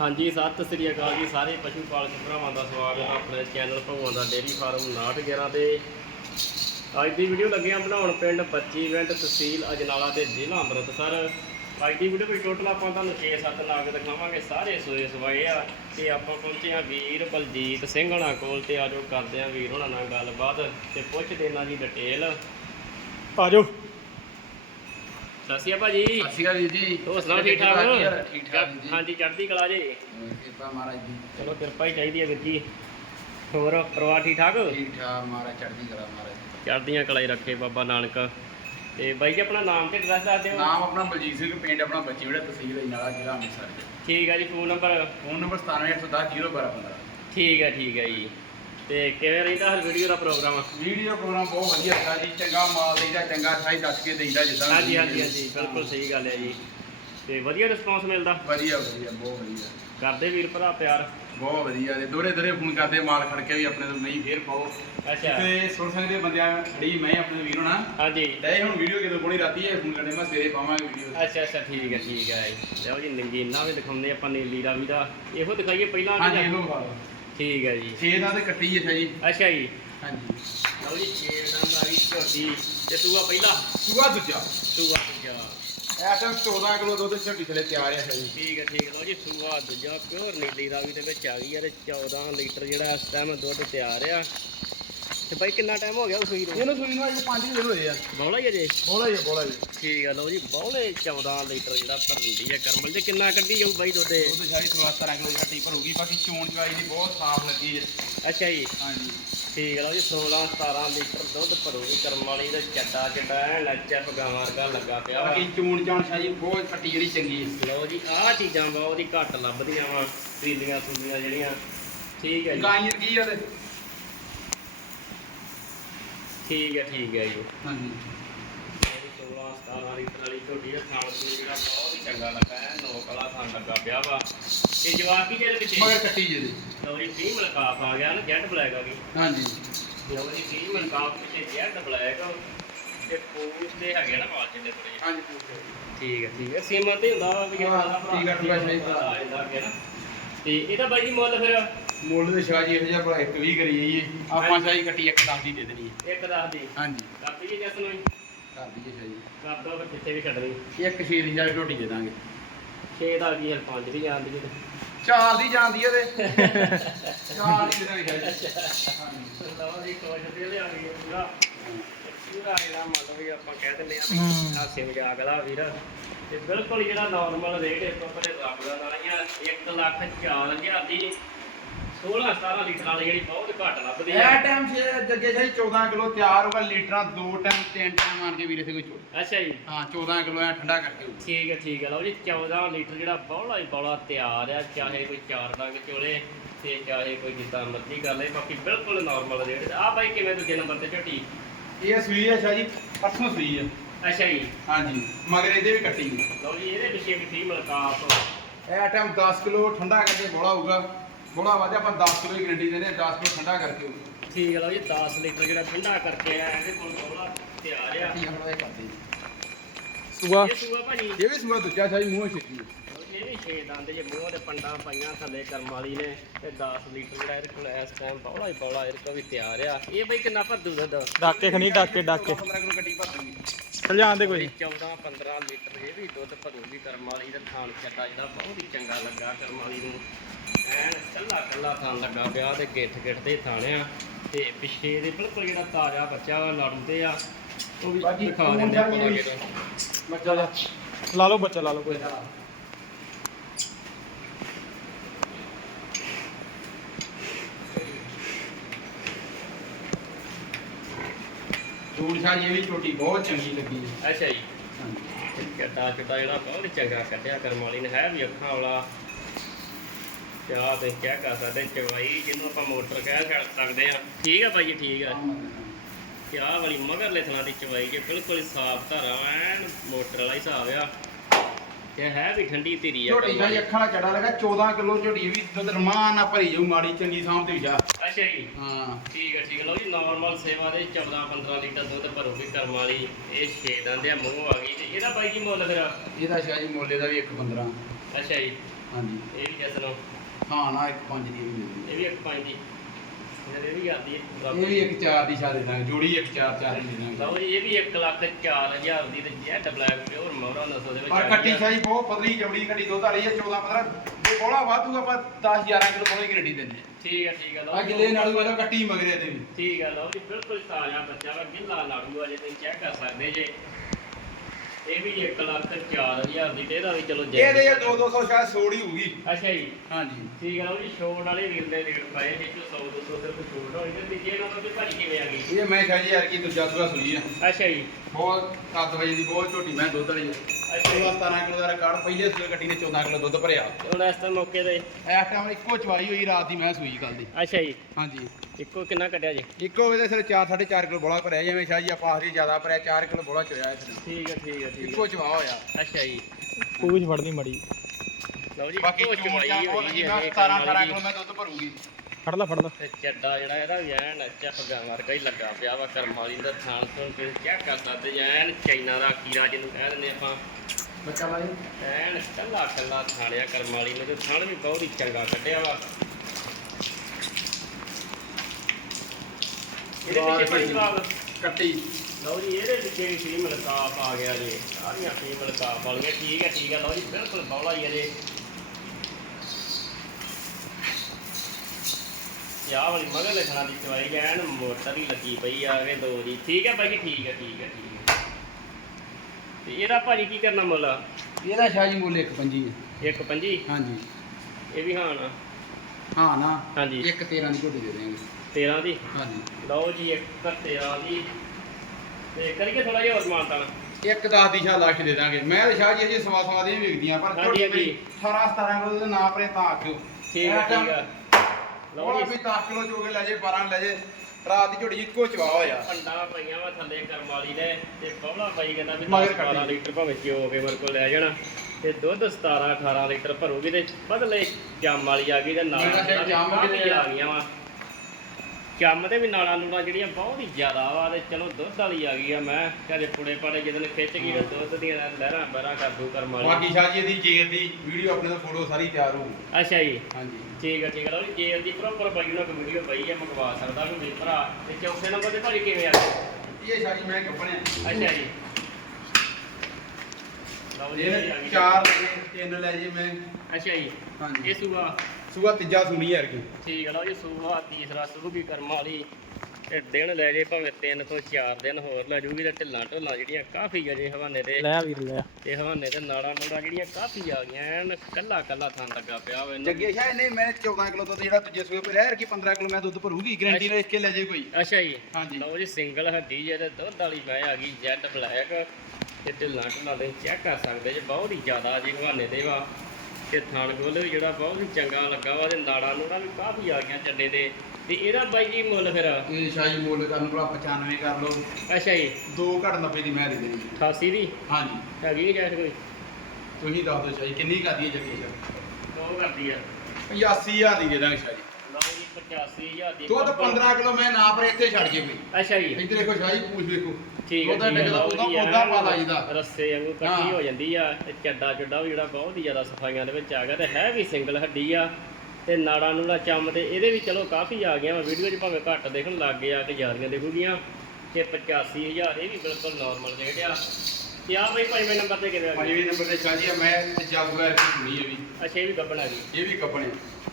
ਹਾਂਜੀ, ਸਤਿ ਸ੍ਰੀ ਅਕਾਲ ਜੀ ਸਾਰੇ ਪਸ਼ੂ ਪਾਲਕ ਭਰਾਵਾਂ ਦਾ ਸਵਾਗਤ ਹੈ ਆਪਣੇ ਚੈਨਲ ਭਗਵਾਨ ਦਾ ਡੇਅਰੀ ਫਾਰਮ 911 ਤੇ। ਅੱਜ ਦੀ ਵੀਡੀਓ ਲੱਗੇ ਆ ਬਣਾਉਣ ਪਿੰਡ 25 ਇਵੈਂਟ ਤਹਿਸੀਲ ਅਜਨਾਲਾ ਤੇ ਜ਼ਿਲ੍ਹਾ ਅੰਮ੍ਰਿਤਸਰ। ਅੱਜ ਦੀ ਵੀਡੀਓ ਵਿੱਚ ਟੋਟਲ ਆਪਾਂ ਤੁਹਾਨੂੰ 6-7 ਨਾਗ ਦਿਖਾਵਾਂਗੇ, ਸਾਰੇ ਸੋਏ ਸਵਾਏ ਆ ਤੇ ਆਪਾਂ ਪਹੁੰਚੇ ਆ ਵੀਰ ਬਲਜੀਤ ਸਿੰਘ ਹਣਾ ਕੋਲ ਤੇ ਆਜੋ ਕਰਦੇ ਆ ਵੀਰ ਹੁਣਾਂ ਨਾਲ ਗੱਲਬਾਤ ਤੇ ਪੁੱਛਦੇ ਇਹਨਾਂ ਦੀ ਡਿਟੇਲ ਆਜੋ ਸਤਿ ਸ਼੍ਰੀ ਅਕਾਲ ਭਾਜੀ। ਸਤਿ ਸ਼੍ਰੀ ਅਕਾਲ ਵੀਰ ਜੀ। ਹੋਰ ਸੁਣਾਓ ਠੀਕ ਠਾਕ? ਠੀਕ ਠਾਕ ਜੀ। ਹਾਂਜੀ ਚੜ੍ਹਦੀ ਕਲਾ ਜੀ। ਕਿਰਪਾ ਮਹਾਰਾਜ ਦੀ ਚਲੋ ਕਿਰਪਾ ਹੀ ਚਾਹੀਦੀ ਹੈ ਵੀਰ ਜੀ। ਹੋਰ ਪਰਿਵਾਰ ਠੀਕ ਠਾਕ? ਠੀਕ ਠਾਕ ਮਹਾਰਾਜ ਚੜ੍ਹਦੀ ਕਲਾ ਮਹਾਰਾਜ ਚੜ੍ਹਦੀਆਂ ਕਲਾ ਹੀ ਰੱਖੇ ਬਾਬਾ ਨਾਨਕ। ਤੇ ਬਾਈ ਜੀ ਆਪਣਾ ਨਾਮ ਤੇ ਐਡਰੈਸ ਦੱਸ ਦਿਓ। ਨਾਮ ਆਪਣਾ ਬਲਜੀਤ ਸਿੰਘ ਪਿੰਡ ਆਪਣਾ ਬੱਚੀ ਜਿਹੜਾ ਤਹਿਸੀਲ ਅਜਨਾਲਾ ਜ਼ਿਲ੍ਹਾ ਅੰਮ੍ਰਿਤਸਰ। ਠੀਕ ਹੈ ਜੀ ਫੋਨ ਨੰਬਰ ਫੋਨ ਨੰਬਰ 978110 ਠੀਕ ਹੈ ਠੀਕ ਹੈ ਜੀ। ਤੇ ਕਿਵੇਂ ਰਹਿੰਦਾ ਹਰ ਵੀਡੀਓ ਦਾ ਪ੍ਰੋਗਰਾਮ ਵੀਡੀਓ ਪ੍ਰੋਗਰਾਮ ਬਹੁਤ ਵਧੀਆ ਲੱਗਾ ਜੀ। ਚੰਗਾ ਮਾਲ ਦੇਈਦਾ ਚੰਗਾ ਸਾਈ ਦੱਸ ਕੇ ਦੇਈਦਾ ਜਿੱਦਾਂ ਵੀ ਹਾਂਜੀ ਹਾਂਜੀ। ਹਾਂਜੀ ਬਿਲਕੁਲ ਸਹੀ ਗੱਲ ਹੈ ਜੀ। ਤੇ ਵਧੀਆ ਰਿਸਪੌਂਸ ਮਿਲਦਾ? ਵਧੀਆ ਵਧੀਆ ਬਹੁਤ ਵਧੀਆ। ਕਰਦੇ ਵੀਰ ਭਰਾ ਪਿਆਰ? ਬਹੁਤ ਵਧੀਆ ਤੇ ਦੋਰੇ ਦੋਰੇ ਫੋਨ ਕਰਦੇ ਮਾਲ ਖੜ ਕੇ ਵੀ ਆਪਣੇ ਤੋਂ ਨਹੀਂ ਫੇਰ ਪਾਓ। ਅੱਛਾ। ਤੇ ਸੁਣ ਸਕਦੇ ਬੰਦਿਆਂ ਖੜੀ ਮੈਂ ਆਪਣੇ ਵੀਰ ਹੋਣਾ ਹਾਂਜੀ। ਲੈ ਹੁਣ ਵੀਡੀਓ ਕਿਦੋਂ ਕੋਣੀ ਰਾਤੀ ਹੈ ਫੋਨ ਕਰਨੇ ਮੈਂ ਸਵੇਰੇ ਪਾਵਾਂਗੇ ਵੀਡੀਓ ਅੱਛਾ ਅੱਛਾ ਠੀਕ ਹੈ ਠੀਕ ਹੈ। ਜੀ ਲਓ ਜੀ ਨੰਗੀਨਾ ਵੀ ਦਿਖਾਉਂਦੇ ਆਪਾਂ ਨੀਲੀ ਰਾਵੀ ਦਾ। ਇਹੋ ਦਿਖਾਈਏ ਪਹਿਲਾਂ ਹਾਂਜੀ ਲਓ ਠੀਕ ਹੈ ਜੀ। ਛੇ ਦਾ ਤੇ ਕੱਟੀ ਹੈ ਜੀ। ਅੱਛਾ ਜੀ। ਹਾਂਜੀ। ਲਓ ਜੀ ਛੇ ਨੰਬਰ ਦੀ ਝੋਟੀ ਤੇ ਸੂਆ ਪਹਿਲਾ। ਸੂਆ ਦੂਜਾ। ਸੂਆ ਦੂਜਾ। ਟਾਈਮ 14 ਕਿਲੋ ਦੁੱਧ ਝੱਟੀ ਥਲੇ ਤਿਆਰ ਹੈ ਜੀ। ਠੀਕ ਹੈ ਠੀਕ ਹੈ ਲਓ ਜੀ ਸੂਆ ਦੂਜਾ ਪਿਓਰ ਨੀਲੀ ਦੇ ਵਿੱਚ ਆ ਗਈ ਤੇ 14 ਲੀਟਰ ਜਿਹੜਾ ਇਸ ਟਾਈਮ ਦੁੱਧ ਤਿਆਰ ਆ। ਤੇ ਬਾਈ ਕਿੰਨਾ ਟਾਈਮ ਹੋ ਗਿਆ ਉਸਈ ਨੂੰ? ਇਹਨੂੰ ਸੂਈ ਨੂੰ ਅਜੇ 5 ਦਿਨ ਹੋਏ ਆ। ਬੌਲਾ ਹੀ ਅਜੇ ਬੋਲਾ ਜੀ ਬੋਲਾ ਜੀ ਠੀਕ ਹੈ ਲਓ ਜੀ ਬੌਲੇ 14 ਲੀਟਰ ਜਿਹੜਾ ਭਰਦੀ ਹੈ ਕਰਮਲ। ਤੇ ਕਿੰਨਾ ਕੱਢੀ ਜਾਊ ਬਾਈ ਦੁੱਧ ਇਹ? ਦੁੱਧ ਸ਼ਾਇਦ 16 17 ਕਿਲੋ ਝੱਟੀ ਭਰੂਗੀ ਬਾਕੀ ਚੋਣ ਚਵਾਈ ਦੀ ਬਹੁਤ ਸਾਫ਼ ਲੱਗੀ ਹੈ ਅੱਛਾ ਜੀ। ਹਾਂਜੀ। ਠੀਕ ਹੈ ਲਓ ਜੀ 16 17 ਲੀਟਰ ਦੁੱਧ ਭਰੂਗੀ ਕਰਮ ਵਾਲੀ ਦੇ ਚੱਡਾ ਚੱਡਾ ਐ ਲੱਚਾ ਪਗਾਵਾਂ ਵਰਗਾ ਲੱਗਾ ਪਿਆ ਵਾ। ਬਾਕੀ ਚੋਣ ਚਾਣ ਸ਼ਾਇਦ ਬਹੁਤ ਝੱਟੀ ਜਿਹੜੀ ਚੰਗੀ ਹੈ ਲਓ ਜੀ ਆਹ ਚੀਜ਼ਾਂ ਬਹੁਤ ਹੀ ਘੱਟ ਲੱਭਦੀਆਂ ਵਾ ਤੀਲੀਆਂ ਤੁਲੀਆਂ ਜਿਹੜੀਆਂ। ਠੀਕ ਹੈ ਜੀ। ਗਾਈਆਂ ਕੀ ਆ ਤੇ ਠੀਕ ਹੈ ਠੀਕ ਹੈ ਜੀ ਹਾਂਜੀ 16 17 ਲੀਟਰ ਵਾਲੀ ਝੋਟੀ ਦਾ ਥਾਂ ਤੋਂ ਜਿਹੜਾ ਬਹੁਤ ਹੀ ਚੰਗਾ ਲੱਗਾ ਹੈ ਨੋਕ ਵਾਲਾ ਥਾਂ ਲੱਗਾ ਪਿਆ ਵਾ ਤੇ ਜਵਾਕੀ ਦੇ ਵਿੱਚ ਮਗਰ ਕੱਟੀ ਜੇ ਦੀ ਲਓ ਜੀ ਫੀਮੇਲ ਕਾਫ ਆ ਗਿਆ ਨਾ ਜੈਟ ਬਲੈਕ ਆ ਗਈ ਹਾਂਜੀ ਲਓ ਜੀ ਫੀਮੇਲ ਕਾਫ ਪਿੱਛੇ ਜੈਟ ਬਲੈਕ ਤੇ ਪੂਛ ਤੇ ਹੈਗੇ ਨਾ ਜਿਹੜੇ ਥੋੜੇ ਜਿਹੇ ਹਾਂਜੀ ਪੂਛ ਠੀਕ ਹੈ ਠੀਕ ਹੈ ਸੀਮਾ ਤੇ ਹੁੰਦਾ ਵਾ ਵੀ ਹਾਂ, ਇਹਦਾ ਭਰਾ ਠੀਕ ਹੈ, ਠੀਕ ਹੈ, ਜਾਂਦਾ ਨਾ ਤੇ ਇਹਦਾ ਬਾਈ ਜੀ ਮੁੱਲ ਫਿਰ ਮੁੱਲ ਦੇ ਸ਼ਾਜੀ ਇਹੋ ਜਿਹਾ ਭਲਾ ਇੱਕ ਵੀ ਕਰੀ ਜਾਈਏ। ਆਪਾਂ ਸ਼ਾਹੀ ਕੱਟੀ ਇੱਕ ਦਸ ਦੀ ਦੇ ਦੇਣੀ ਹੈ। ਇੱਕ ਦੱਸ ਦੀ? ਹਾਂਜੀ। ਕਰ ਦਈਏ ਜਸ ਨੂੰ ਹੀ? ਕਰ ਦਈਏ ਸ਼ਾਹੀ ਕਰ ਦੋ ਫਿਰ ਕਿੱਥੇ ਵੀ ਛੱਡਣੀ। ਇੱਕ ਦੀ ਸ਼ਾਹੀ ਝੋਟੀ ਦੇ ਦਾਂਗੇ। 6 ਦਾ ਕੀ ਹਲ 5 ਦੀ ਜਾਂਦੀ ਹੈ ਚਾਰ ਦੀ ਜਾਂਦੀ ਹੈ ਤੇ। ਚਾਰ ਦੀ ਦੇ ਦਾਂਗੇ ਸ਼ਾਹੀ ਹਾਂਜੀ ਲਓ ਜੀ ਕੋਸ਼ ਤੇ ਲਿਆ ਗਈ ਪੂਰਾ। ਪੂਰਾ ਜਿਹੜਾ ਮਤਲਬ ਵੀ ਆਪਾਂ ਕਹਿ ਦਿੰਦੇ ਆ ਹਾਸੇ ਮਜ਼ਾਕ ਵਾਲਾ ਵੀਰ। ਤੇ ਬਿਲਕੁਲ ਜਿਹੜਾ ਨਾਰਮਲ ਰੇਟ ਇਸ ਤੋਂ ਪਰੇ ਰੱਬ ਦਾ ਨਾਲੀਆਂ 1 ਲੱਖ 4000 ਦੀ 16 17 ਲੀਟਰ ਵਾਲੀ ਜਿਹੜੀ ਬਹੁਤ ਘੱਟ ਲੱਭਦੀ ਇਹ ਆ ਟਾਈਮ ਛੇ ਜੱਗੇ ਸ਼ਾਹੀ 14 ਕਿਲੋ ਤਿਆਰ ਹੋਗਾ ਲੀਟਰਾਂ ਦੋ ਟਾਈਮ ਤਿੰਨ ਟਾਈਮ ਆਣ ਕੇ ਵੀਰੇ ਤੇ ਕੋਈ ਚੋੜ ਅੱਛਾ ਜੀ। ਹਾਂ 14 ਕਿਲੋ ਐ ਠੰਡਾ ਕਰਕੇ ਹੋਊ। ਠੀਕ ਹੈ ਠੀਕ ਹੈ ਲਓ ਜੀ 14 ਲੀਟਰ ਜਿਹੜਾ ਬੌਲਾ ਹੀ ਬੌਲਾ ਤਿਆਰ ਆ ਚਾਹੇ ਕੋਈ ਚਾਰ ਡੰਗ ਚੋਲੇ ਤੇ ਚਾਹੇ ਕੋਈ ਜਿੱਦਾਂ ਮਰਜ਼ੀ ਕਰ ਲੇ ਬਾਕੀ ਬਿਲਕੁਲ ਨਾਰਮਲ ਰੇਟ ਆ ਬਾਈ ਕਿਵੇਂ ਦੂਜੇ ਨੰਬਰ ਤੇ ਝੋਟੀ? ਇਹ ਸੂਈ ਹੈ ਸ਼ਾਹੀ ਪਰਸੋਂ ਸੂਈ ਹੈ ਅੱਛਾ ਜੀ। ਹਾਂਜੀ ਮਗਰ ਇਹਦੇ ਵੀ ਕੱਟੀ ਲਓ ਜੀ ਇਹਦੇ ਪਿੱਛੇ ਵੀ ਠੀਕ ਮਲਕਾਪ ਇਹ ਟਾਈਮ 10 ਕਿਲੋ ਠੰਡਾ ਕਰਕੇ ਬੋਲਾ ਹੋਊਗਾ। ਬੋਲਾ ਵਾਜਾ ਆਪਾਂ 10 ਕਿਲੋ ਦੀ ਗਰੰਟੀ ਦਿੰਦੇ 10 ਕਿਲੋ ਠੰਡਾ ਕਰਕੇ ਠੀਕ ਹੈ ਲਓ ਜੀ 10 ਲੀਟਰ ਜਿਹੜਾ ਠੰਡਾ ਕਰਕੇ ਆ ਇਹਦੇ ਕੋਲ ਬੌਲਾ ਤਿਆਰ ਆ। ਠੀਕ ਹੈ ਕਰਦੇ ਸੂਆ। ਇਹ ਸੂਆ ਭਾਜੀ? ਇਹ ਵੀ ਸੂਆ ਦੂਜਾ ਸ਼ਾਹੀ ਮੂੰਹ ਛੇਤੀ ਹੈ ਇਹ ਵੀ ਛੇ ਦੰਦ ਜੇ ਮੂੰਹ ਦੇ ਪੰਡਾਂ ਪਾਈਆਂ ਥੱਲੇ ਕਰਮ ਵਾਲੀ ਨੇ ਤੇ 10 ਲੀਟਰ ਜਿਹੜਾ ਇਹਦੇ ਕੋਲ ਇਸ ਟਾਈਮ ਬੌਲਾ ਹੀ ਬੌਲਾ ਇਹਦੇ ਕੋਲ ਵੀ ਤਿਆਰ ਆ। ਇਹ ਬਈ ਕਿੰਨਾ ਭਰ ਦੂ ਦੁੱਧ? ਡਾਕੇ ਖਣੀ ਡਾਕੇ ਡਾਕੇ। 15 ਕਿਲੋ ਕੱਟੀ ਭਰ ਦੂੰਗੀ ਚਲ ਜਾਂਦੇ ਕੋਈ 14 15 ਲੀਟਰ ਇਹ ਵੀ ਦੁੱਧ ਭਰੂਗੀ ਕਰਮ ਵਾਲੀ ਦਾ ਥਾਣ ਚੱਡਾ ਜਿਹੜਾ ਬਹੁਤ ਹੀ ਚੰਗਾ ਲੱਗਾ ਕਰਮ ਵਾਲੀ ਨੂੰ। ਐਨ ਕੱਲਾ ਕੱਲਾ ਥਾਣ ਲੱਗਾ ਪਿਆ ਤੇ ਗਿੱਠ ਗਿੱਠ ਦੇ ਥਾਣਿਆ ਤੇ ਪਿਛੇ ਦੇ ਬਿਲਕੁਲ ਜਿਹੜਾ ਤਾਜ਼ਾ ਬੱਚਾ ਵਾ ਲੜੂ ਤੇ ਆ ਉਹ ਵੀ ਬਾਕੀ ਦਿਖਾ ਦਿੰਦੇ ਆਪਾਂ ਲਾਗੇ ਤੋਂ ਮੱਚਾ ਦਾ ਲਾ। ਲਓ ਬੱਚਾ ਲਾ ਲਓ ਕੋਈ। ਦੂਰ ਸ਼ਾਹੀ ਇਹ ਵੀ ਛੋਟੀ ਬਹੁਤ ਚੰਗੀ ਲੱਗੀ। ਅੱਛਾ ਜੀ। ਚੱਡਾ ਚੱਡਾ ਜਿਹੜਾ ਬਹੁਤ ਚੰਗਾ ਕੱਢਿਆ ਕਰਮ ਵਾਲੀ ਨੇ ਹੈ ਵੀ ਅੱਖਾਂ ਵਾਲਾ। ਤੇ ਆਹ ਤੇ ਕਿਆ ਕਰ ਸਕਦੇ ਚਵਾਈ ਜਿਹਨੂੰ ਆਪਾਂ ਮੋਟਰ ਕਹਿ ਛੱਡ ਸਕਦੇ ਆ ਠੀਕ ਆ ਭਾਈ ਜੀ, ਠੀਕ ਆ। ਕਿ ਆਹ ਵਾਲੀ ਮਗਰਲੇ ਥਣਾ ਦੀ ਚਵਾਈ ਜੇ ਬਿਲਕੁਲ ਹੀ ਸਾਫ਼ ਧਾਰਾ ਐਨ ਮੋਟਰ ਵਾਲਾ ਹੀ ਹਿਸਾਬ ਆ। ਤੇ ਹੈ ਵੀ ਠੰਡੀ ਧੀਰੀ ਆ। ਝੋਟੀ ਸ਼ਾਹੀ ਅੱਖਾਂ ਨਾਲ ਚੜਾ ਲਗਾ 14 ਕਿਲੋ ਝੋਟੀ ਵੀ ਦੁੱਧ ਰਮਾਨ ਨਾਲ ਭਰੀ ਜਾਊ ਮਾੜੀ ਚੰਗੀ ਸਾਂਭ ਤੇ ਵਿਚਾ ਅੱਛਾ ਜੀ। ਹਾਂ। ਠੀਕ ਹੈ ਠੀਕ ਹੈ ਲਓ ਜੀ ਨਾਰਮਲ ਸੇਵਾ ਦੇ 14 15 ਲੀਟਰ ਦੁੱਧ ਭਰੂਗੀ ਕਰਮ ਵਾਲੀ। ਇਹ 6 ਦੰਦ ਆ ਮੂੰਹ ਆ ਗਈ ਤੇ ਇਹਦਾ ਬਾਈ ਜੀ ਮੁੱਲ ਫਿਰ? ਇਹਦਾ ਸ਼ਾਹੀ ਮੋਲੇ ਦਾ ਵੀ 1 15 ਅੱਛਾ ਜੀ। ਹਾਂਜੀ। ਇਹ ਵੀ ਕਿਸ ਨੂੰ? ਹਾਂ ਨਾ ਇੱਕ ਪੰਜ ਦੀ ਵੀ ਮਿਲਦੀ। ਇਹ ਵੀ ਇੱਕ ਪੰਜ ਦੀ। ਫਿਰ ਇਹ ਵੀ ਕਰਦੀ ਇਹ ਵੀ ਇੱਕ ਚਾਰ ਦੀ ਛਾ ਦੇ ਦਾਂਗੇ ਜੋੜੀ ਇੱਕ ਚਾਰ ਚਾਰ ਦੀ ਦੇ ਦਾਂਗੇ। ਲਓ ਜੀ ਇਹ ਵੀ 1 ਲੱਖ 4000 ਦੀ ਤੇ ਜੈਟ ਬਲੈਕ ਪਿਓਰ ਮੋਹਰਾ ਨਸਲ ਦੇ ਵਿੱਚ ਪਰ ਕੱਟੀ। ਸ਼ਾਹੀ ਬਹੁਤ ਪਤਲੀ ਚਮੜੀ ਕੱਟੀ ਦੁੱਧ ਵਾਲੀ ਹੈ 14 15 ਜੇ ਬੋਲਾ ਵਾਧੂ ਆਪਾਂ 10 11 ਕਿਲੋ ਬੋਲੇ ਗਰੰਟੀ ਦਿੰਦੇ ਠੀਕ ਹੈ ਠੀਕ ਹੈ ਲਓ ਆ ਗਿੱਲੇ ਨਾਲੂ ਵਾਲਾ ਕੱਟੀ ਮਗਰੇ ਦੇ ਵੀ। ਠੀਕ ਹੈ ਲਓ ਜੀ ਬਿਲਕੁਲ ਤਾਜ਼ਾ ਬੱਚਾ ਵਾ ਗਿੱਲਾ ਨਾੜੂ ਆ ਜੇ ਤੁਸੀਂ ਚੈੱਕ ਕਰ ਸਕਦੇ ਜੇ। ਇਹ ਵੀ 1 ਲੱਖ 4000 ਦੀ ਤੇ ਇਹਦਾ ਵੀ ਚਲੋ ਜੈ ਇਹਦੇ 2 200 ਸ਼ਾਇਦ ਸੋੜ ਹੀ ਹੋਊਗੀ। ਅੱਛਾ ਜੀ। ਹਾਂਜੀ। ਠੀਕ ਹੈ ਲਓ ਜੀ ਛੋੜ ਵਾਲੇ ਵੀਰ ਦੇ ਰੇਟ ਪਏ ਨੇ ਜੋ 100 200 ਸਿਰਫ ਛੋੜ ਹੋਈ ਤੇ ਤੀਜੇ ਨੰਬਰ ਤੇ ਭਾਜੀ ਕਿਵੇਂ ਆ ਗਈ? ਇਹ ਮੈਂ ਸ਼ਾਹ ਜੀ ਯਾਰ ਕੀ ਦੂਜਾ ਸੂਆ ਸੂਈ ਆ। ਅੱਛਾ ਜੀ। ਬਹੁਤ 7 ਵਜੇ ਦੀ ਬਹੁਤ ਝੋਟੀ ਮੈਂ ਦੁੱਧ ਵਾਲੀ ਜੀ 16 17 ਕਿਲੋ ਦਾ ਰਿਕਾਰਡ ਪਹਿਲੇ ਸੂਏ ਕੱਟੀ ਨੇ 14 ਕਿਲੋ ਦੁੱਧ ਭਰਿਆ ਹੁਣ ਇਸ ਟਾਈਮ ਮੌਕੇ ਤੇ। ਇਸ ਟਾਈਮ ਇੱਕੋ ਚਵਾਈ ਹੋਈ ਰਾਤ ਦੀ ਮੈਂ ਸੂਈ ਕੱਲ ਦੀ ਅੱਛਾ ਜੀ। ਹਾਂਜੀ ਇੱਕੋ ਕਿੰਨਾ ਕੱਢਿਆ ਜੀ? ਇੱਕੋ ਵੇਲੇ ਸਿਰ 4 4.5 ਕਿਲੋ ਬੋਲਾ ਭਰਿਆ ਜਿਵੇਂ ਸ਼ਾਹ ਜੀ ਆਪਾਂ ਆਖਰੀ ਜ਼ਿਆਦਾ ਭਰਿਆ 4 ਕਿਲੋ ਬੋਲਾ ਚੋਇਆ ਇਸ ਨੇ ਠੀਕ ਹੈ ਠੀਕ ਹੈ ਠੀਕ ਇੱਕੋ ਚਵਾ ਹੋਇਆ ਅੱਛਾ ਜੀ। ਪੂਛ ਫੜਨੀ ਮੜੀ। ਲਓ ਜੀ ਬਾਕੀ ਇੱਕੋ ਚੋਣ ਚਵਾਈ ਜਾਂ ਬਹੁਤ ਹੋਈ ਲੱਗੀ ਹੈ ਮੈਂ ਇਹ 17 ਕੰਮ 18 ਵਾਲੀ ਕਿਲੋ ਮੈਂ ਦੁੱਧ ਭਰੂਗੀ। ਫੜ ਲਾ ਫੜ ਲਾ। ਤੇ ਚੱਡਾ ਜਿਹੜਾ ਇਹਦਾ ਵੀ ਐਨ ਚੱਪ ਗਾ ਵਰਗਾ ਹੀ ਲੱਗਾ ਪਿਆ ਵਾ ਕਰਮ ਵਾਲੀ ਦਾ ਥਾਣ ਤੋਂ ਤੁਸੀਂ ਚੈੱਕ ਕਰ ਸਕਦੇ ਐਨ ਚਾਈਨਾ ਦਾ ਕੀਰਾ ਜਿਹਨੂੰ ਕਹਿ ਦਿੰਦੇ ਆਪਾਂ। ਬੱਚਾ ਲਾਈ ਐਨ ਕੱਲਾ ਕੱਲਾ ਥਾਣਿਆ ਕਰਮ ਵਾਲੀ ਨੇ ਤੇ ਥਣ ਵੀ ਬਹੁਤ ਹੀ ਚੰਗਾ ਕੱਢਿਆ ਵਾ। ਇਹਦੇ ਪਿੱਛੇ ਭਾਈ ਸਾਹਿਬ। ਕੱਟੀ। ਲਓ ਜੀ ਇਹਦੇ ਪਿੱਛੇ ਵੀ ਮਲਕਾਪ ਆ ਗਿਆ ਜੀ। ਸਾਰੀਆਂ ਮਲਕਾਪ ਵਾਲੀਆਂ ਠੀਕ ਹੈ ਠੀਕ ਹੈ ਲਓ ਜੀ ਬਿਲਕੁਲ ਬੌਲਾ ਹੀ ਹੈ ਜੀ। ਆਹ ਵਾਲੀ ਮਗਰ ਲਿਖਣਾ ਦੀ ਚਵਾਈ ਐਨ ਮੋਟਰ ਹੀ ਲੱਗੀ ਪਈ ਆ ਕੇ ਦੋ ਦੀ। ਠੀਕ ਹੈ ਭਾਈ ਠੀਕ ਹੈ ਠੀਕ ਹੈ ਠੀਕ ਹੈ। ਤੇ ਇਹਦਾ ਭਾਜੀ ਕੀ ਕਰਨਾ ਮੁੱਲ? ਇਹਦਾ ਸ਼ਾਹ ਜੀ ਮੁੱਲ ਇੱਕ ਪੰਜੀ ਹੈ। ਇੱਕ ਪੰਜੀ? ਹਾਂਜੀ। ਇਹ ਵੀ ਹਾਂ ਨਾ? ਹਾਂ ਨਾ? ਹਾਂਜੀ। ਇੱਕ 13 ਦੀ ਝੋਟੀ ਦੇ ਦੇਵਾਂਗੇ 13 ਦੀ? ਹਾਂਜੀ। ਲਓ ਜੀ ਇੱਕ 13 ਦੀ। ਤੇ ਕਰੀਏ ਥੋੜਾ ਜਿਹਾ ਹੋਰ ਮਾਨਤਾ ਇੱਕ 10 ਦੀ ਸ਼ਾਹ ਲੱਖ ਦੇ ਦਾਂਗੇ ਮੈਂ ਤੇ ਸ਼ਾਹ ਜੀ ਅਜੇ ਸਵਾ ਸਵਾ ਦੀਆਂ ਵਿਕਦੀਆਂ ਪਰ ਹਾਂਜੀ, ਹਾਂਜੀ। ਮੇਰੀ 18 17 ਕਿਲੋ ਦੇ ਨਾ ਪਰੇ ਤਾਂ ਆਖਿਓ। ਠੀਕ ਹੈ ਠੀਕ ਹੈ। ਲਓ ਜੀ। ਵੀ 10 ਕਿਲੋ ਚੋਗੇ ਲੈ ਜੇ 12 ਲੈ ਜੇ। ਰਾਤ ਦੀ ਝੋਟੀ ਇੱਕੋ ਚਵਾ ਹੋਇਆ। ਅੰਡਾ ਪਈਆਂ ਵਾ ਥੱਲੇ ਕਰਮ ਵਾਲੀ ਦੇ ਤੇ ਬੌਲਾ ਪਾਈ ਕਹਿੰਦਾ ਵੀ ਮਗਰ 10 12 ਕੱਢੀ। ਲੀਟਰ ਭਾਵੇਂ ਚੋ ਕੇ ਮੇਰੇ ਕੋਲ ਲੈ ਜਾਣਾ। ਤੇ ਦੁੱਧ 17 18 ਲੀਟਰ ਭਰੂਗੀ ਤੇ ਬਦਲੇ ਜੰਮ ਵਾਲੀ ਆ ਗਈ ਤੇ ਨਾਲ ਜੰਮ ਕਿਤੇ ਆ ਗਈਆਂ ਵਾ। ਜੰਮ ਤੇ ਵੀ ਨਾਲਾਂ ਨੂਲਾਂ ਜਿਹੜੀਆਂ ਬਹੁਤ ਹੀ ਜ਼ਿਆਦਾ ਵਾ ਤੇ ਚਲੋ ਦੁੱਧ ਵਾਲੀ ਆ ਗਈ ਆ ਮੈਂ ਕਦੇ ਪੁੜੇ ਪਾੜੇ ਜਦੋਂ ਖਿੱਚ ਗਈ ਤੇ ਦੁੱਧ ਦੀਆਂ ਲਹਿਰਾਂ ਬਹਿਰਾਂ ਦੂ ਕਰਮ ਵਾਲੀ। ਬਾਕੀ ਸ਼ਾਹ ਜੀ ਦੀ ਜੇਰ ਦੀ ਵੀਡੀਓ ਆਪਣੇ ਤੋਂ ਫੋਟੋ ਸਾਰੀ ਤਿਆਰ ਹੋਊ ਅੱਛਾ ਜੀ। ਹਾਂਜੀ। ਠੀਕ ਹੈ ਠੀਕ ਹੈ ਲਓ ਜੀ ਜੇਲ ਦੀ ਪ੍ਰੋਪਰ ਬਾਈ ਨਾਲ ਵੀਡੀਓ ਪਈ ਹੈ ਮੰਗਵਾ ਸਕਦਾ ਵੀ ਮੇਰੇ ਭਰਾ। ਤੇ ਚੌਥੇ ਨੰਬਰ ਤੇ ਭਾਜੀ ਕਿਵੇਂ ਆ? ਗਏ ਇਹ ਸ਼ਾਹ ਜੀ ਮੈਂ ਕੱਪਣੇ ਅੱਛਾ ਜੀ। ਲਓ ਜੀ ਇਹ ਆ ਇਹ ਗਈ। ਚਾਰ ਲੈ ਜੇ, ਤਿੰਨ ਲੈ ਜੇ ਮੈਂ। ਅੱਛਾ ਜੀ ਹਾਂਜੀ। ਇਹ ਸੂਆ? ਸੂਆ ਤੀਜਾ ਸੁਣੀ ਯਾਰ ਕੀ ਠੀਕ ਹੈ ਲਓ ਜੀ ਸੂਆ ਤੀਸਰਾ ਸ਼ੁਰੂ ਵੀ ਕਰਮ ਵਾਲੀ। ਤੇ ਦਿਨ ਲੈ ਜੇ ਭਾਵੇਂ 3 ਤੋਂ 4 ਦਿਨ ਹੋਰ ਲੈ ਜੂਗੀ ਤੇ ਢਿੱਲਾਂ ਢੋਲਾਂ ਜਿਹੜੀਆਂ ਕਾਫੀ ਅਜੇ ਹਵਾਨੇ ਤੇ। ਲੈ ਵੀਰ ਲੈ। ਇਹ ਹਵਾਨੇ ਤੇ ਨਾੜਾਂ ਨੂੜਾਂ ਜਿਹੜੀਆਂ ਕਾਫੀ ਆ ਗਈਆਂ ਐਨ ਕੱਲਾ ਕੱਲਾ ਥਾਂ ਲੱਗਾ ਪਿਆ ਵਾ ਇਹਨੂੰ। ਜੱਗੇ ਸ਼ਾਹ ਇਹਨੇ ਮੈਂ 14 ਕਿਲੋ ਦੁੱਧ ਜਿਹੜਾ ਦੂਜੇ ਸੂਏ ਪੇ ਰਹਿ ਕਿ 15 ਕਿਲੋ ਮੈਂ ਦੁੱਧ ਭਰੂਗੀ? ਗਰੰਟੀ ਨਾਲ ਇਸ ਕੇ ਲੈ ਜੇ ਕੋਈ। ਅੱਛਾ ਜੀ। ਹਾਂਜੀ। ਲਓ ਜੀ ਸਿੰਗਲ ਹੱਡੀ ਜੇ ਤੇ ਦੁੱਧ ਵਾਲੀ ਮੈਂ ਆ ਗਈ ਜੈਡ ਬਲੈਕ ਤੇ ਢਿੱਲਾਂ ਢਿੱਲਾਂ ਦੇ ਚੈੱਕ ਕਰ ਸਕਦੇ ਜੇ ਬਹੁਤ ਹੀ ਜ਼ਿਆਦਾ ਜੀ ਹਵਾਨੇ ਦੇ ਵਾ ਤੇ ਥਾਣ ਗੋਲ ਵੀ ਜਿਹੜਾ ਬਹੁਤ ਹੀ ਚੰਗਾ ਲੱਗਾ ਵਾ ਤੇ ਨਾੜਾਂ ਨੂੜਾਂ ਵੀ ਕਾਫੀ ਆ ਗਈਆਂ ਚੱਡੇ ਦੇ ਤੇ ਇਹਦਾ ਬਾਈ ਜੀ ਮੁੱਲ ਫਿਰ? ਇਹ ਸ਼ਾਹ ਜੀ ਮੁੱਲ ਕਰਨ ਭਰਾ 95 ਕਰ ਲਓ। ਅੱਛਾ ਜੀ। 2 ਘੱਟ 90 ਦੀ ਮੈਂ ਦੇ ਦੇਣੀ। 88 ਦੀ? ਹਾਂਜੀ। ਹੈਗੀ ਕਿ ਜੈਟ ਕੋਈ? ਤੁਸੀਂ ਦੱਸ ਦਿਓ ਸ਼ਾਹ ਕਿੰਨੀ ਕਰਦੀ ਹੈ ਜੱਗੇ ਸ਼ਾਹ? ਦੋ ਕਰਦੀ ਆ। 85000 ਦੀ ਦੇ ਦਾਂਗੇ ਸ਼ਾਹ। 85000 ਦੀ ਦੁੱਧ 15 ਕਿਲੋ ਮੈਂ ਨਾ ਪਰ ਇੱਥੇ ਛੱਡ ਜੇ ਕੋਈ ਅੱਛਾ ਜੀ। ਇੱਧਰ ਦੇਖੋ ਸ਼ਾਹ ਜੀ ਪੂਛ ਵੇਖੋ ਠੀਕ ਹੈ ਉਹਦਾ ਡਿੱਗਦਾ ਉਹਦਾ ਜੀ, ਉਹਦਾ ਐਨ ਪਾ ਲਾਈਦਾ ਰੱਸੇ ਵਾਂਗੂ ਕੱਟੀ ਹਾਂ। ਜਾਂਦੀ ਆ ਤੇ ਚੱਡਾ ਚੁੱਡਾ ਵੀ ਜਿਹੜਾ ਬਹੁਤ ਹੀ ਜ਼ਿਆਦਾ ਸਫਾਈਆਂ ਦੇ ਵਿੱਚ ਆ ਗਿਆ ਤੇ ਹੈ ਵੀ ਸਿੰਗਲ ਹੱਡੀ ਆ ਤੇ ਨਾੜਾਂ ਨੂੜਾ ਚੰਮ ਤੇ ਇਹਦੇ ਵੀ ਚਲੋ ਕਾਫੀ ਆ ਗਈਆਂ ਵਾ ਵੀਡੀਓ 'ਚ ਭਾਵੇਂ ਘੱਟ ਦੇਖਣ ਲੱਗ ਗਏ ਆ ਕਿ ਜ਼ਿਆਦੀਆਂ ਦੇਖੂਗੀਆਂ ਤੇ 85000 ਇਹ ਵੀ ਬਿਲਕੁਲ ਨਾਰਮਲ ਰੇਟ ਆ। ਤੇ ਆ ਬਈ ਪੰਜਵੇਂ ਨੰਬਰ ਤੇ ਕਿਵੇਂ ਆ ਪੰਜਵੇਂ ਨੰਬਰ ਤੇ ਸ਼ਾਹ ਜੀ ਮੈਂ ਤੇ ਜਾਗੂਆ ਦੀ ਕੁੜੀ ਹੈ ਵੀ। ਅੱਛਾ ਇਹ ਵੀ ਆ ਗਈ ਇਹ ਵੀ ਕੱਪਣੇ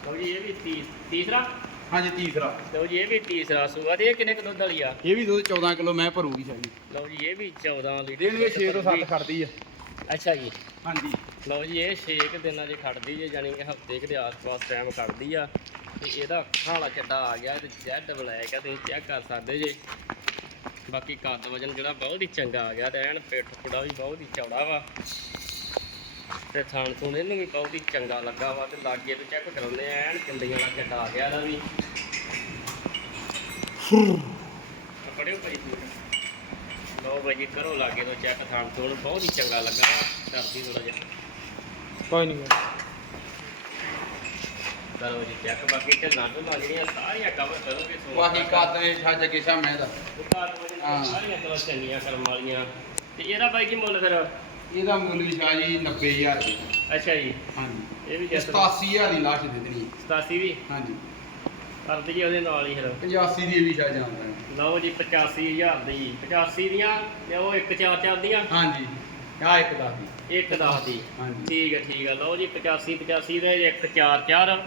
ਲਓ ਜੀ ਇਹ ਵੀ ਤੀ- ਤੀਸਰਾ? ਹਾਂਜੀ ਤੀਸਰਾ। ਲਓ ਜੀ ਇਹ ਵੀ ਤੀਸਰਾ ਸੂਆ ਤੇ ਇਹ ਕਿੰਨੇ ਕੁ ਦੁੱਧ ਵਾਲੀ ਆ ਇਹ ਵੀ ਦੁੱਧ 14 ਕਿਲੋ ਮੈਂ ਭਰੂਗੀ ਜੀ ਲਓ ਜੀ ਇਹ ਵੀ 14 ਲੀਟਰ ਦੇਣਗੇ 6 ਤੋਂ 7 ਖੜਦੀ ਆ। ਅੱਛਾ ਜੀ। ਹਾਂਜੀ। ਲਓ ਜੀ ਇਹ 6 ਕੁ ਦਿਨਾਂ 'ਚ ਖੜਦੀ ਜੇ ਜਾਨੀ ਕਿ ਹਫ਼ਤੇ ਕੁ ਦੇ ਆਸ-ਪਾਸ ਟਾਈਮ ਕੱਢਦੀ ਆ। ਤੇ ਇਹਦਾ ਅੱਖਾਂ ਵਾਲਾ ਚੱਡਾ ਆ ਗਿਆ ਤੇ ਜੈਡ ਬਲੈਕ ਆ ਤੁਸੀਂ ਚੈੱਕ ਕਰ ਸਕਦੇ ਜੇ। ਬਾਕੀ ਕੱਦ ਵਜਨ ਜਿਹੜਾ ਬਹੁਤ ਹੀ ਚੰਗਾ ਆ ਗਿਆ ਤੇ ਐਨ ਪਿੱਠ ਪੁੜਾ ਵੀ ਬਹੁਤ ਹੀ ਚੌੜਾ ਵਾ। ਤੇ ਥਾਣ ਥੂਣ ਇਹਨੂੰ ਵੀ ਬਹੁਤ ਹੀ ਚੰਗਾ ਲੱਗਾ ਵਾ ਤੇ ਲਾਗੇ ਤੋਂ ਚੈੱਕ ਕਰਾਉਂਦੇ ਆ ਐਨ ਕਿੰਦੀਆਂ ਵਾਲਾ ਚੱਡਾ ਆ ਗਿਆ ਇਹਦਾ ਵੀ। ਪੜਿਓ ਭਾਈ ਤੁਸੀਂ ਲਓ ਭਾਈ ਜੀ ਕਰੋ ਲਾਗੇ ਤੋਂ ਚੈੱਕ ਥਾਣ ਥੂਣ ਬਹੁਤ ਹੀ ਚੰਗਾ ਲੱਗਾ ਵਾ ਕਰਦੀ ਥੋੜਾ ਜਿਹਾ। ਕੋਈ ਨਹੀਂ ਕਰੋ ਜੀ ਚੈੱਕ ਬਾਕੀ ਢਿੱਲਾਂ ਢੁੱਲਾਂ ਜਿਹੜੀਆਂ ਸਾਰੀਆਂ ਕਵਰ ਕਰੋਗੇ ਸੋ ਬਾਕੀ ਕੱਦ ਵੇ ਸ਼ਾਹ ਜੱਗੇ ਸ਼ਾਹ ਮੈਂ ਦਾ ਹਾਂ। ਸਾਰੀਆਂ ਚਲੋ ਚੰਗੀਆਂ ਕਰਮ ਵਾਲੀਆਂ। ਤੇ ਇਹਦਾ ਬਾਈ ਕੀ ਮੁੱਲ ਫਿਰ? ਇਹਦਾ ਮੁੱਲ ਵੀ ਸ਼ਾਹ ਜੀ 90000 ਦੀ। ਅੱਛਾ ਜੀ। ਹਾਂਜੀ। ਇਹ ਵੀ ਜੈਸ 87000 ਦੀ ਲਾਸ਼ ਦੇ ਦੇਣੀ। 87 ਦੀ ਹਾਂਜੀ। ਕਰ ਦਈਏ ਉਹਦੇ ਨਾਲ ਹੀ ਫਿਰ। 85 ਦੀ ਇਹ ਵੀ ਸ਼ਾਇਦ ਜਾਂਦਾ ਲਓ ਜੀ 85000 ਦੀ। 85 ਦੀਆਂ ਤੇ ਉਹ 144 ਦੀਆਂ? ਹਾਂਜੀ। ਆ ਇੱਕ ਦਾ ਦੀ। ਇੱਕ 10 ਦੀ। ਹਾਂਜੀ। ਠੀਕ ਹੈ ਠੀਕ ਹੈ। ਲਓ ਜੀ 85 85 ਦੇ 144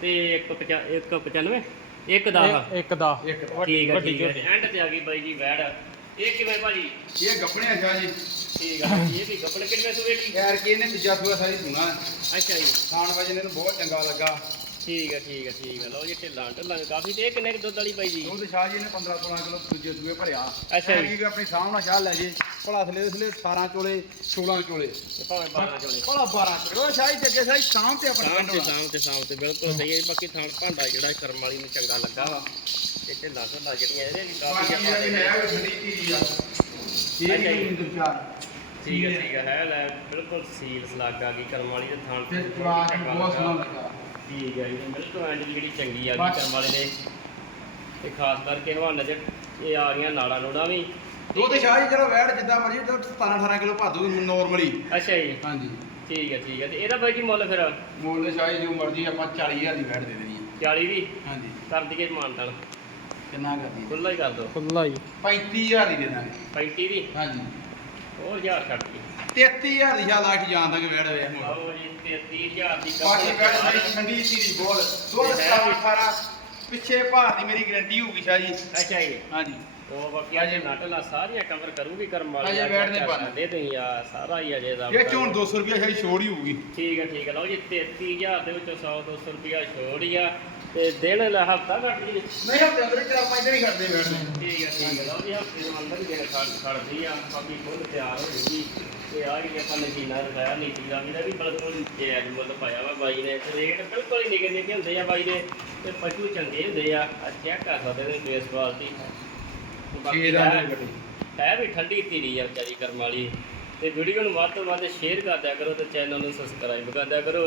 ਤੇ 195 ਇੱਕ 10 ਇੱਕ- ਇੱਕ ਦਾ ਇੱਕ ਠੀਕ ਹੈ ਵੱਡੀ ਠੀਕ ਹੈ। ਐਂਡ ਤੇ ਆ ਗਈ ਬਾਈ ਜੀ ਵੈੜ। ਇਹ ਕਿਵੇਂ ਭਾਜੀ? ਇਹ ਗੱਪਣਿਆ ਸ਼ਾਹ ਜੀ। ਠੀਕ ਹੈ ਇਹ ਵੀ ਕੱਪੜੇ ਕਿੰਨੇ ਸੂਏ ਦੀ ਯਾਰ ਕਿ ਇਹਨੇ ਤੀਜਾ ਸੂਆ ਸਾਰੀ ਸੁਣਾ ਅੱਛਾ ਜੀ। ਖਾਣ ਵਜੇ ਇਹਨੂੰ ਬਹੁਤ ਚੰਗਾ ਲੱਗਾ। ਠੀਕ ਹੈ ਠੀਕ ਹੈ ਠੀਕ ਹੈ ਲਓ ਜੀ ਢਿੱਲਾਂ ਢਿੱਲਾਂ ਵੀ ਕਾਫੀ। ਤੇ ਇਹ ਕਿੰਨੇ ਕੁ ਦੁੱਧ ਵਾਲੀ ਬਾਈ ਜੀ? ਦੁੱਧ ਸ਼ਾਹ ਜੀ ਨੇ 15 16 ਕਿਲੋ ਦੂਜੇ ਸੂਏ ਭਰਿਆ। ਅੱਛਾ ਜੀ। ਕਿ ਆਪਣੀ ਸਾਹਮਣਾ ਸ਼ਾਹ ਲੈ ਜੇ। ਭਲਾ ਥਲੇ ਥਲੇ 18 ਚੋਲੇ 16 ਚੋਲੇ। ਭਾਵੇਂ 12 ਚੋਲੇ। ਭਲਾ 12 ਚੋਲੇ। ਸ਼ਾਹ ਜੀ ਜੱਗੇ ਸ਼ਾਹ ਸ਼ਾਮ ਤੇ ਆਪਣਾ ਸ਼ਾਮ ਤੇ ਸ਼ਾਮ ਤੇ ਸ਼ਾਮ ਤੇ। ਬਿਲਕੁਲ ਸਹੀ ਹੈ। ਬਾਕੀ ਥਾਣ ਭਾਂਡਾ ਜਿਹੜਾ ਕਰਮ ਵਾਲੀ ਨੂੰ ਚੰਗਾ ਲੱਗਾ ਵਾ। ਤੇ ਢਿੱਲਾਂ ਢਿੱਲਾਂ ਜਿਹੜੀਆਂ ਇਹਦੇ ਵੀ ਕਾਫੀ ਵੀ ਜ਼ਿਆਦਾ ਹੈ ਉਹ ਠੰਡੀ ਧੀਰੀ ਆ। ਇਹ। ਵੀ ਇੰਦਰ ਚਾਰ ਠੀਕ ਹੈ ਠੀਕ ਹੈ ਹੈ ਲੈ ਬਿਲਕੁਲ ਸੀਲ ਸਲਾਗ ਆ ਗਈ ਕਰਮ ਵਾਲੀ ਦੇ ਥਾਣ ਤੇ ਜਵਾਕ ਨੂੰ ਬਹੁਤ ਸੋਹਣਾ ਲੱਗਾ। ਠੀਕ ਹੈ ਜੀ ਬਿਲਕੁਲ ਐਂਡ ਜਿਹੜੀ ਚੰਗੀ ਆ ਗਈ। ਕਰਮ ਵਾਲੇ ਦੇ ਤੇ ਖਾਸ ਕਰਕੇ ਹਵਾਨਾ ਚ ਇਹ ਆ ਗਈਆਂ ਨਾੜਾਂ ਨੂੜਾਂ ਵੀ। ਦੁੱਧ ਸ਼ਾਹ ਜੀ ਚਲੋ ਵੈੜ ਜਿੱਦਾਂ ਮਰਜ਼ੀ 17 18 ਕਿਲੋ ਭਰ ਦੂ ਨੋਰਮਲੀ ਅੱਛਾ ਜੀ। ਹਾਂਜੀ। ਠੀਕ ਹੈ ਠੀਕ ਹੈ ਤੇ ਇਹਦਾ ਬਾਈ ਜੀ ਮੁੱਲ ਫਿਰ? ਮੁੱਲ ਸ਼ਾਹ ਜੀ ਜੋ ਮਰਜ਼ੀ ਆਪਾਂ 40000 ਦੀ ਵੈੜ ਦੇ ਦੇਣੀ ਹੈ। 40 ਦੀ ਹਾਂਜੀ। ਕਰ ਦਈਏ ਮਾਨਤਾਨ ਕਿੰਨਾ ਕਰਦੀ ਖੁੱਲਾ ਹੀ ਕਰ ਦੋ ਖੁੱਲਾ ਹੀ। 35000 ਦੀ ਦੇ ਦਾਂਗੇ। 35 ਦੀ ਹਾਂਜੀ। ਹੋਰ ਹਜ਼ਾਰ ਛੱਡ ਦੀ 33000 ਦੀ ਜਾਣ ਤੱਕ ਵੈੜ ਵੇ ਆਓ ਜੀ 33000 ਦੀ ਬਾਕੀ ਵੈੜ ਸਾਰੀ ਠੰਡੀ ਧੀਰੀ ਬੋਲ। ਦੁੱਧ ਵੀ- 18 ਪਿੱਛੇ ਭਾਰ ਦੀ ਮੇਰੀ ਗਾਰੰਟੀ ਹੋਊਗੀ ਸ਼ਾਹ ਜੀ। ਅੱਛਾ ਜੀ। ਹਾਂਜੀ। ਉਹ ਬਾਕੀ ਅਜੇ ਨਟਲਾ ਸਾਰੀਆਂ ਕਵਰ ਕਰੂਗੀ ਕਰਮ ਵਾਲੀ ਅਜੇ ਬੈਠ ਨਹੀਂ ਪਾਣਾ। ਦੇ ਤੁਸੀਂ ਆ ਸਾਰਾ ਹੀ ਅਜੇ ਦਾ ਇਹ ਚੋਂ 200 ਰੁਪਏ ਸ਼ਾਹ ਜੀ ਛੋੜ ਹੀ ਹੋਊਗੀ। ਠੀਕ ਹੈ ਠੀਕ ਹੈ। ਲਓ ਜੀ 33000 ਦੇ ਵਿੱਚੋਂ 100 200 ਰੁਪਿਆ ਛੋੜ ਹੀ ਆ। ਤੇ ਦਿਨ ਲੈ ਹਫਤਾ ਘੱਟ ਜੀ ਨਹੀਂ ਹੱਥ ਅੰਦਰ ਕਿ ਆਪਾਂ ਇਦਾਂ ਹੀ ਕਰਦੇ ਨੂੰ ਠੀਕ ਹੈ ਠੀਕ ਹੈ ਲਓ ਜੀ ਹਫ਼ਤੇ ਦੇ ਅੰਦਰ ਦਿਨ ਖੜ ਖੜਦੀ ਆ ਬਾਕੀ ਫੁੱਲ ਤਿਆਰ ਹੋ ਜੂਗੀ ਤੇ ਆ ਜਿਹੜੀ ਆਪਾਂ ਨਸ਼ੀਨਾ ਰਖਾਇਆ ਨੀਤੀ ਦਾ ਵੀ ਬਿਲਕੁਲ ਮੁੱਲ ਪਾਇਆ ਵਾ ਬਾਈ ਨੇ। ਤੇ ਰੇਟ ਬਿਲਕੁਲ ਹੀ ਨਿਗੇ ਨਿਗੇ ਹੁੰਦੇ ਆ ਬਾਈ ਦੇ ਤੇ ਪਸ਼ੂ ਚੰਗੇ ਹੁੰਦੇ ਆ। ਆ ਚੈੱਕ ਕਰ ਸਕਦੇ ਨੇ ਬੇਸ ਕੁਆਲਿਟੀ ਛੇ ਦਾ ਹੈ- ਗੱਡੀ ਹੈ ਵੀ ਠੰਡੀ ਧੀਰੀ ਆ ਵਿਚਾਰੀ ਕਰਮ ਵਾਲੀ। ਤੇ ਵੀਡੀਓ ਨੂੰ ਵੱਧ ਤੋਂ ਵੱਧ ਸ਼ੇਅਰ ਕਰ ਦਿਆ ਕਰੋ ਤੇ ਚੈਨਲ ਨੂੰ ਸਬਸਕ੍ਰਾਈਬ ਕਰ ਦਿਆ ਕਰੋ।